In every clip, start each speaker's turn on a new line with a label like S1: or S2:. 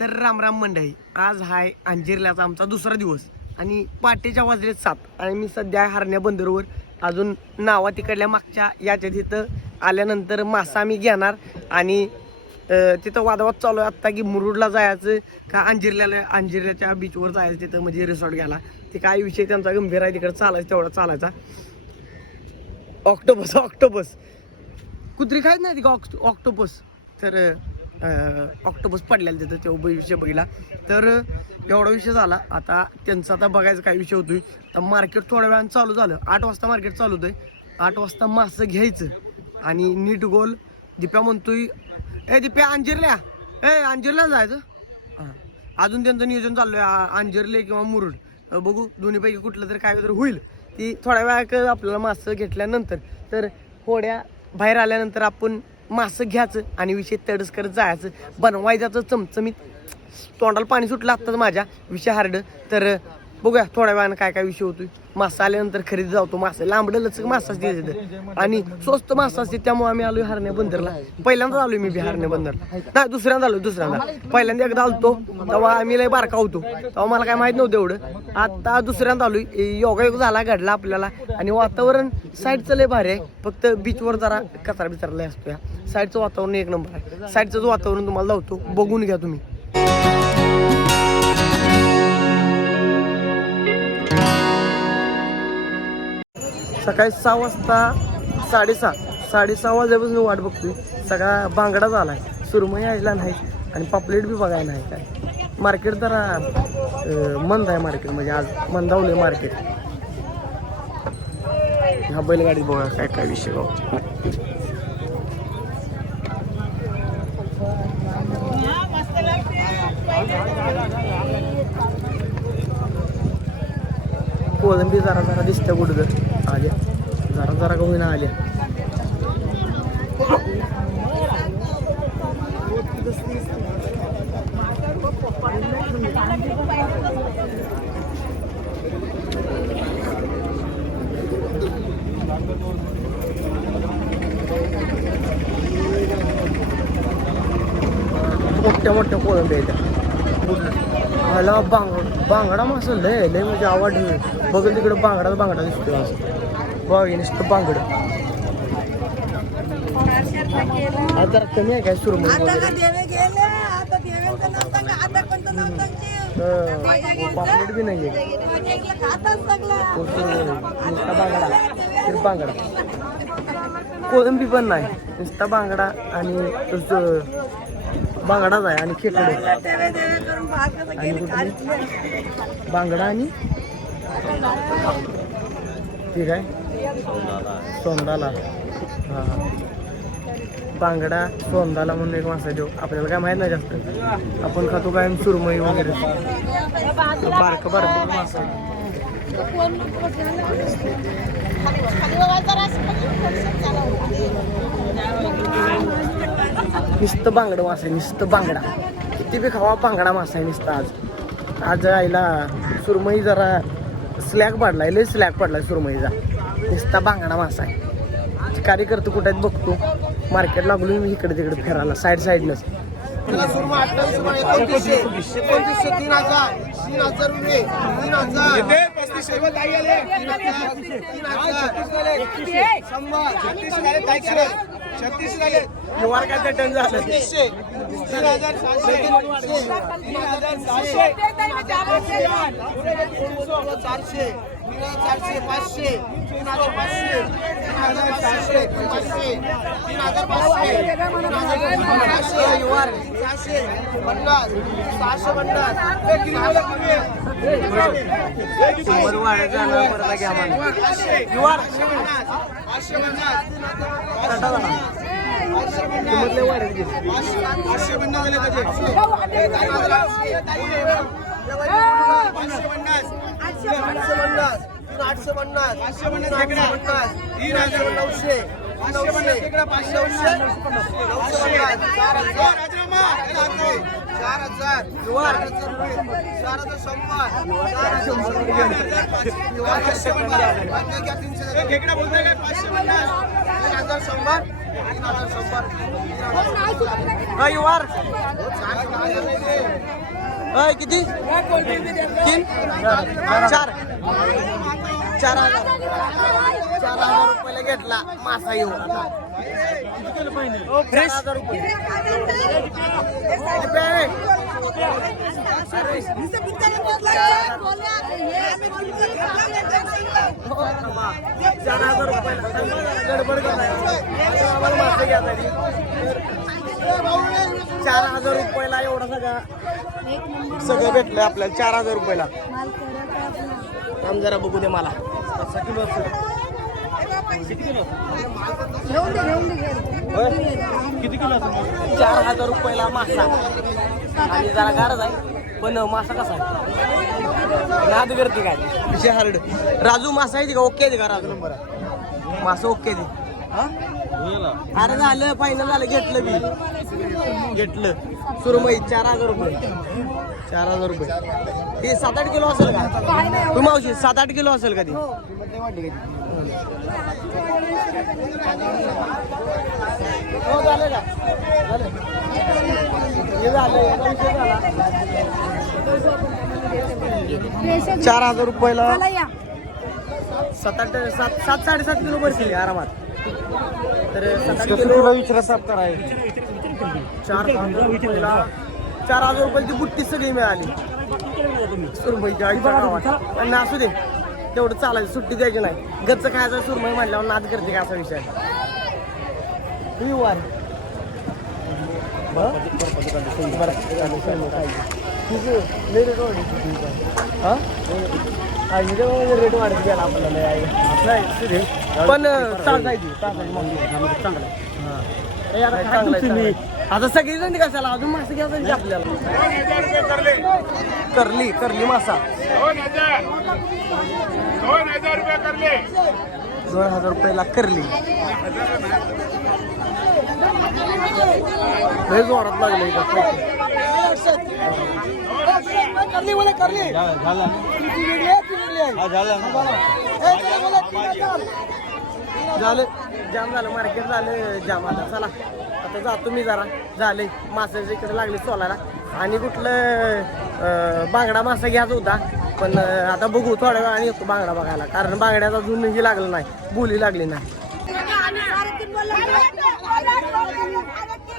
S1: तर रामराम मंडळी. आज हाय अंजिरल्याचा आमचा दुसरा दिवस. आणि पाटेच्या वाजलेत सात. आणि मी सध्या हरण्या बंदरवर. अजून नावा तिकडल्या मागच्या याच्या तिथं आल्यानंतर मासा मी घेणार. आणि तिथं वादवाद चालू आहे. आत्ता की मुरुडला जायचं का अंजिरल्याला अंजिरल्याच्या बीचवर जायचं तिथं म्हणजे रिसॉर्ट घ्यायला. ते काय विषय त्यांचा गंभीर आहे. तिकडं चालायचं तेवढा चालायचा. ऑक्टोबस ऑक्टोबस कुत्री खायच नाही ती का ऑक्टोपस? तर ऑक्टोबस पडलेला तिथं तेव्हा विषय पहिला. तर एवढा विषय झाला. आता त्यांचा आता बघायचं काय विषय होतोय. तर मार्केट थोड्या वेळानं चालू झालं. आठ वाजता मार्केट चालू होतंय. आठ वाजता मासं घ्यायचं. आणि नीट गोल. दिप्या म्हणतोय ए दिप्या अंजिरल्या ए अंजिरला जायचं. हां. अजून त्यांचं नियोजन चाललं आहे अंजिरले किंवा मुरुड. बघू दोन्हीपैकी कुठलं तरी काय तर होईल. ती थोड्या वेळा आपल्याला मासं घेतल्यानंतर. तर होड्या बाहेर आल्यानंतर आपण मासं घ्यायचं आणि विषय तडस करत जायचं. बनवायचं चमचमीत. तोंडाला पाणी सुटलं आत्ताच माझ्या. विषय हार्ड. तर बघूया थोड्या वेळानं काय काय विषय होतोय. मासा आल्यानंतर खरेदी जातो मासा. लांबडं लचक मासा असते तिथं आणि स्वस्त मासा असते त्यामुळे आम्ही आलोय हरण्या बंदरला. पहिल्यांदा आलोय मी बी हरण्या बंदरला नाही दुसऱ्यांदा आलोय दुसऱ्यांदा. पहिल्यांदा एकदा आलतो तेव्हा आम्ही लय बारका होतो. तेव्हा मला काय माहीत नव्हतं एवढं. आता दुसऱ्यांदा आलोय. योगायोग झाला घडला आपल्याला. आणि वातावरण साईडचं लय भारी आहे. फक्त बीचवर जरा कचरा बिचरा लय असतो या साईडचं वातावरण एक नंबर आहे. साईडचं जो वातावरण तुम्हाला लावतो बघून घ्या तुम्ही. सकाळी सहा वाजता साडेसहा साडेसहा वाजेपासून वाट बघतोय. सगळा बांगडा झाला आहे सुरमई यायला नाही आणि पापलेट बी बघायला नाही काय. मार्केट जरा मंद आहे मार्केट. म्हणजे आज मंदावलंय मार्केट. हा बैलगाडी बघा काय काय विषय बघा. कोळंबी जरा जरा दिसतं कुठं आल्या जरा जरा का होईना आल्या मोठ्या मोठ्या कोळंबी आहेत. मला बांग बांगडा मासा लय लय म्हणजे आवड बघल तिकडे बांगडा बांगडा दिसतोय. असं हे नुसतं बांगड. जरा कमी आहे काय
S2: आता आता आता?
S1: तर पापलेट बी नाही. नुसता बांगडा. बांगडा. कोळंबी पण नाही. नुसता बांगडा आणि बांगडाच आहे आणि खेकडे. बांगडा आणि ठीक आहे सोंदाला हा. बांगडा सोंदाला म्हणून एक मासा देऊ आपल्याला काय माहीत नाही जास्त. आपण खातो काय सुरमई वगैरे. बारक बारक मासा नुसतं बांगडं मासा आहे नुसतं बांगडा. किती बी खावा बांगडा मासा आहे नुसतं आज. आज आईला सुरमई जरा स्लॅग पडलाय लय स्लॅग पडलाय सुरमईचा. नुसता बांगडा मासा आहे. कार्यकर्ते कुठे आहेत बघतो. मार्केट लागलो मी इकडे तिकडे फिरायला साईड शंभर. छत्तीस झाले टन झालं. तीन हजार सहाशे. तीन हजार सहाशे. चारशे. चारशे पाचशे तीन हजार पाचशे तीन हजार सहाशे पाचशे तीन हजार पाचशे सहाशे पन्नास सहाशे पन्नास पाचशे पन्नास पाचशे पन्नास झाले पाचशे पन्नास आठशे पन्नास तीन आठशे पन्नास पाचशे पन्नास तीन हजार नऊशे नऊशे पाचशे नऊशे नऊशे पन्नास चार हजार.
S3: चार हजार
S1: युवार
S3: चार हजार शंभर खेकडा बोलतोय काय? पाचशे पन्नास. तीन हजार शंभर तीन हजार शंभर.
S1: हा युवार अय किती? तीन? चार. चार हजार. चार हजार रुपयाला घेतला मासा येऊ फ्रेश हजार रुपये. चार हजार गडबड करायला चार हजार रुपयाला एवढा सगळा. सगळं भेटलं आपल्याला चार हजार रुपयाला. थांब जरा बघू दे मला.
S3: किती किलो
S1: चार हजार रुपयाला मासा. आणि जरा गारच आहे पण मासा कसा आहे? नाद करते काय? विषय हार्ड राजू मासा आहे का? ओके आहे का? राजू नंबर मासा ओके दे अरे झालं फायनल झालं घेतलं मी. घेतलं. सुरमई चार हजार रुपये. चार हजार रुपये. ते सात आठ किलो असेल का? तू मावशी सात आठ किलो असेल का ती? हो झालं का? झालं. हे चार हजार रुपयाला सात आठ सात सात साडेसात किलो बसले आरामात. तर चार चार हजार रुपयाची बुट्टी सगळी मिळाली. सुरमईच्या आईच्या गावात पण असू दे. तेवढं चालायचं सुट्टी द्यायची नाही. गच्च खायचं सुरमई म्हणल्यावर नाद करते का असा विषय? आहे. तुम्ही वार. बरं? हा? इथं रेट वाढत गेला आपल्याला. पण चांगलं. आता सगळी जण कशाला? अजून मासे घ्यायचं की? आपल्याला करली करली मासा.
S4: दोन हजार
S1: रुपयाला करली. जोरात लागले इथं. करली बोला करली ती वेगळी आहे, ती वेगळी आहे.
S3: झालं
S1: जाम झालं मार्केट झालं जाम आता चला आता जातो मी जरा झाले मासे इकडे लागले सोलायला आणि कुठलं बांगडा मासा घ्यायचा होता पण आता बघू थोड्या वेळाने येतो बांगडा बघायला कारण बांगड्याचा जुनही लागलं नाही बोली लागली नाही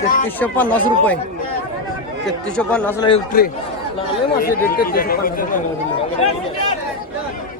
S2: तेहतीसशे पन्नास
S1: रुपये. तेहतीसशे पन्नासला एक ट्रे. लागले मासे तेहतीसशे पन्नास रुपये बांगड्याचा विषय कसा करायचा?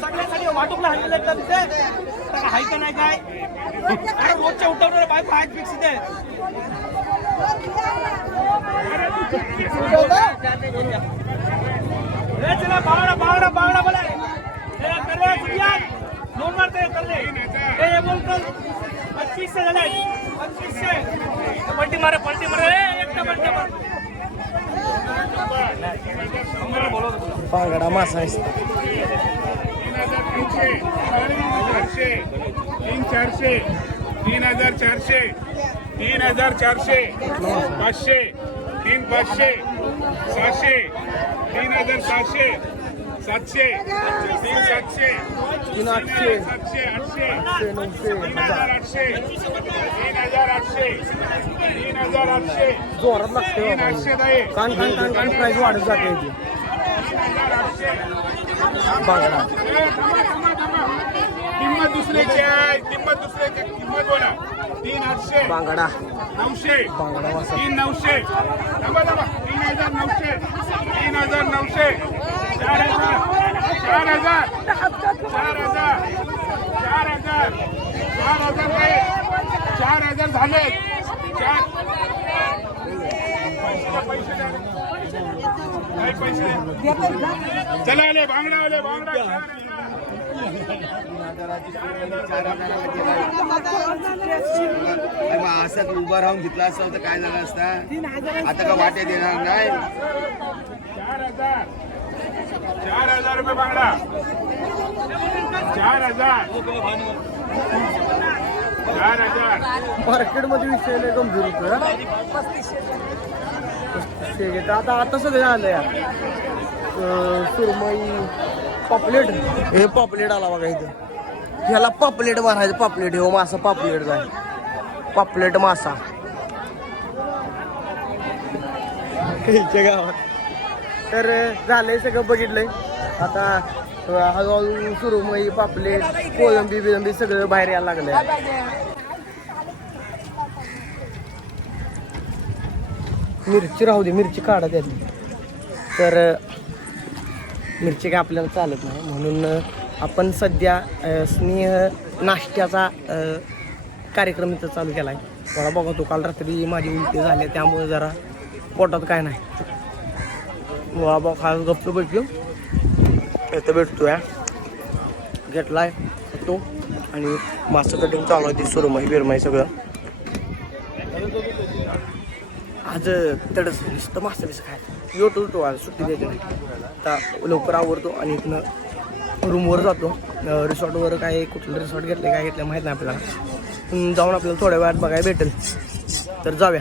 S3: सगळ्यासाठी वाटूकला हाणलेलं एकदम तिथे? हाय का नाही काय? अरे रोजच्या उठवणार बायको आहेत फिक्स इथे. चला बांगडा बांगडा बांगडा बोला. ए, करले, सुफियान. दोन मारते करले. ए, हे बोलतो पंचवीसशे झाले. पंचवीसशे पलटी मारे पलटी मारे ए, एकटा पलटी मार
S1: बांगडा मासा
S4: तीन हजार तीनशे चारशे तीन हजार चारशे तीन हजार चारशे पाचशे तीन पाचशे सहाशे तीन हजार सहाशे सातशे तीन सातशे
S1: तीन आठशे
S4: सातशे आठशे
S1: आठशे नऊशे
S4: तीन हजार आठशे तीन हजार आठशे तीन हजार आठशे
S1: जोरात लागते
S4: तीन आठशे
S1: हे.
S4: दहा
S1: कान कान कान कान प्राईस वाढत जाते
S4: किंमत दुसऱ्याची आहे. किंमत दुसऱ्याची. किंमत बोला. तीन आठशे.
S1: बांगडा.
S4: नऊशे. तीन नऊशे. थांबा थांबा. तीन हजार नऊशे. तीन हजार नऊशे. चार हजार. चार हजार. चार हजार. चार हजार. चार हजार नाही. चार हजार झाले. चार. पैसे. चला आले बांगडा. आले बांगडा
S5: असंच उभं राहून घेतला असतं तर काय झालं असतं? आता का वाटे देणार नाही?
S4: चार हजार. चार हजार रुपये बांगडा. चार हजार. चार हजार.
S1: मार्केटमध्ये विषय लय गंभीर होतो हा. पस्तीसशे घेतं. आता आता सगळं आलं यार. अं, सुरमई पॉपलेट. हे पॉपलेट आला बघा इथं. ह्याला पॉपलेट मारायचं पॉपलेट. हो मासा पॉपलेट आहे पॉपलेट मासा. गावात. तर झालंय सगळं बघितलंय. आता हळूहळू सुरमई पापलेट कोळंबी बिळंबी सगळं बाहेर यायला लागलंय. मिरची राहू दे मिरची काढा त्यातली तर मिरची काय आपल्याला चालत नाही. म्हणून आपण सध्या स्नेह नाश्त्याचा कार्यक्रम इथं चालू केला आहे थोडा बघा तो काल रात्री माझी उलटी झाली त्यामुळे जरा पोटात काय नाही. बाबा खास गप्प भेटलो इथं भेटतो या आहे तो आणि मास्टर कटिंग चालू आहे ती सुरमई बिरमई सगळं. आज तडस नुसतं मासा बिस खायचं यो टू टू आज सुट्टी द्यायची नाही. आता लवकर आवडतो आणि इथनं रूमवर जातो. रिसॉर्टवर काय कुठलं रिसॉर्ट घेतलं काय घेतलं माहीत नाही आपल्याला. पण जाऊन आपल्याला थोड्या वेळात बघायला भेटेल. तर जाऊया.